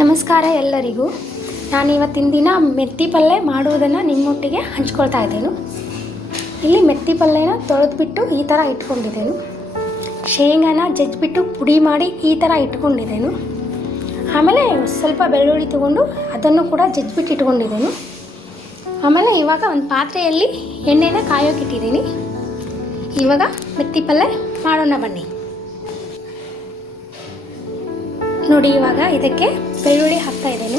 ನಮಸ್ಕಾರ ಎಲ್ಲರಿಗೂ. ನಾನು ಇವತ್ತಿನ ದಿನ ಮೆತ್ತಿ ಪಲ್ಯ ಮಾಡುವುದನ್ನು ನಿಮ್ಮೊಟ್ಟಿಗೆ ಹಂಚ್ಕೊಳ್ತಾ ಇದ್ದೇನೆ. ಇಲ್ಲಿ ಮೆತ್ತಿ ಪಲ್ಯನ ತೊಳೆದ್ಬಿಟ್ಟು ಈ ಥರ ಇಟ್ಕೊಂಡಿದ್ದೇನೆ. ಶೇಂಗಾನ ಜಜ್ಜಿಬಿಟ್ಟು ಪುಡಿ ಮಾಡಿ ಈ ಥರ ಇಟ್ಕೊಂಡಿದ್ದೇನೆ. ಆಮೇಲೆ ಸ್ವಲ್ಪ ಬೆಳ್ಳುಳ್ಳಿ ತಗೊಂಡು ಅದನ್ನು ಕೂಡ ಜಜ್ಜಿಬಿಟ್ಟು ಇಟ್ಕೊಂಡಿದ್ದೇನೆ. ಆಮೇಲೆ ಇವಾಗ ಒಂದು ಪಾತ್ರೆಯಲ್ಲಿ ಎಣ್ಣೆನ ಕಾಯೋಕ್ಕಿಟ್ಟಿದ್ದೀನಿ. ಇವಾಗ ಮೆತ್ತಿ ಪಲ್ಯ ಮಾಡೋಣ ಬನ್ನಿ. ನೋಡಿ, ಇವಾಗ ಇದಕ್ಕೆ ಬೆಳ್ಳುಳ್ಳಿ ಹಾಕ್ತಾ ಇದ್ದೇನೆ.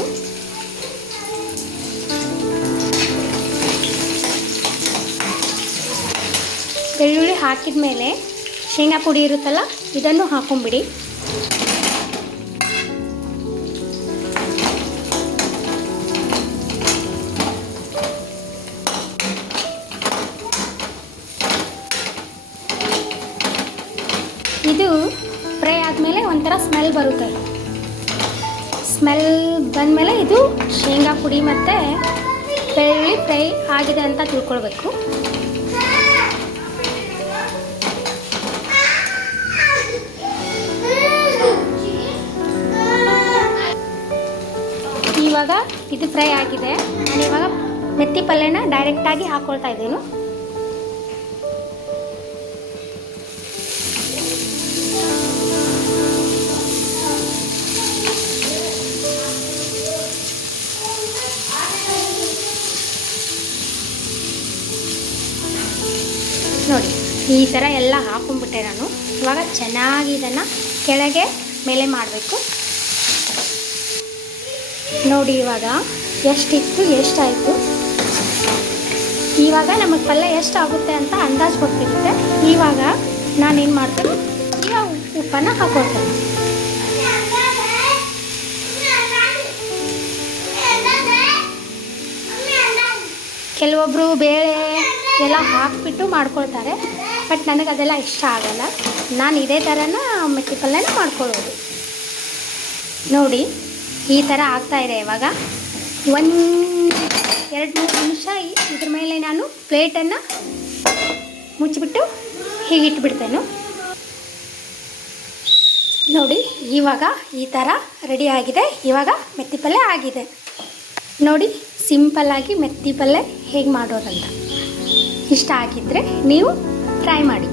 ಬೆಳ್ಳುಳ್ಳಿ ಹಾಕಿದ ಮೇಲೆ ಶೇಂಗಾ ಪುಡಿ ಇರುತ್ತಲ್ಲ, ಇದನ್ನು ಹಾಕೊಂಡ್ಬಿಡಿ. ಇದು ಫ್ರೈ ಆದಮೇಲೆ ಒಂಥರ ಸ್ಮೆಲ್ ಬರುತ್ತೆ. ಸ್ಮೆಲ್ ಬಂದಮೇಲೆ ಇದು ಶೇಂಗಾ ಪುಡಿ ಮತ್ತು ಬೆಳ್ಳುಳ್ಳಿ ಫ್ರೈ ಆಗಿದೆ ಅಂತ ತಿಳ್ಕೊಳ್ಬೇಕು. ಇವಾಗ ಇದು ಫ್ರೈ ಆಗಿದೆ. ನಾನು ಇವಾಗ ಮೆತ್ತಿ ಪಲ್ಯನ ಡೈರೆಕ್ಟಾಗಿ ಹಾಕ್ಕೊಳ್ತಾ ಇದ್ದೇನೆ. ನೋಡಿ, ಈ ಥರ ಎಲ್ಲ ಹಾಕೊಂಡ್ಬಿಟ್ಟೆ ನಾನು. ಇವಾಗ ಚೆನ್ನಾಗಿ ಇದನ್ನು ಕೆಳಗೆ ಮೇಲೆ ಮಾಡಬೇಕು. ನೋಡಿ, ಇವಾಗ ಎಷ್ಟಿತ್ತು ಎಷ್ಟಾಯಿತು. ಇವಾಗ ನಮಗೆ ಪಲ್ಯ ಎಷ್ಟಾಗುತ್ತೆ ಅಂತ ಅಂದಾಜು ಗೊತ್ತಿರುತ್ತೆ. ಇವಾಗ ನಾನೇನು ಮಾಡ್ತೇನೆ, ಇವಾಗ ಉಪ್ಪನ್ನು ಹಾಕೊಳ್ತೇನೆ. ಕೆಲವೊಬ್ಬರು ಬೇಳೆ ಎಲ್ಲ ಹಾಕಿಬಿಟ್ಟು ಮಾಡ್ಕೊಳ್ತಾರೆ, ಬಟ್ ನನಗೆ ಅದೆಲ್ಲ ಇಷ್ಟ ಆಗಲ್ಲ. ನಾನು ಇದೇ ಥರನ ಮೆತ್ತಿ ಪಲ್ಯನ ಮಾಡ್ಕೊಳ್ಳೋದು. ನೋಡಿ, ಈ ಥರ ಆಗ್ತಾಯಿದೆ. ಇವಾಗ 1-2-3 ನಿಮಿಷ ಇದ್ರ ಮೇಲೆ ನಾನು ಪ್ಲೇಟನ್ನು ಮುಚ್ಚಿಬಿಟ್ಟು ಹೀಗೆ ಇಟ್ಬಿಡ್ತೇನೆ. ನೋಡಿ, ಇವಾಗ ಈ ಥರ ರೆಡಿ ಆಗಿದೆ. ಇವಾಗ ಮೆತ್ತಿ ಪಲ್ಯ ಆಗಿದೆ. ನೋಡಿ, ಸಿಂಪಲ್ಲಾಗಿ ಮೆತ್ತಿ ಪಲ್ಯ ಹೇಗೆ ಮಾಡೋದಂತ. ಇಷ್ಟ ಆಗಿದ್ದರೆ ನೀವು ಟ್ರೈ ಮಾಡಿ.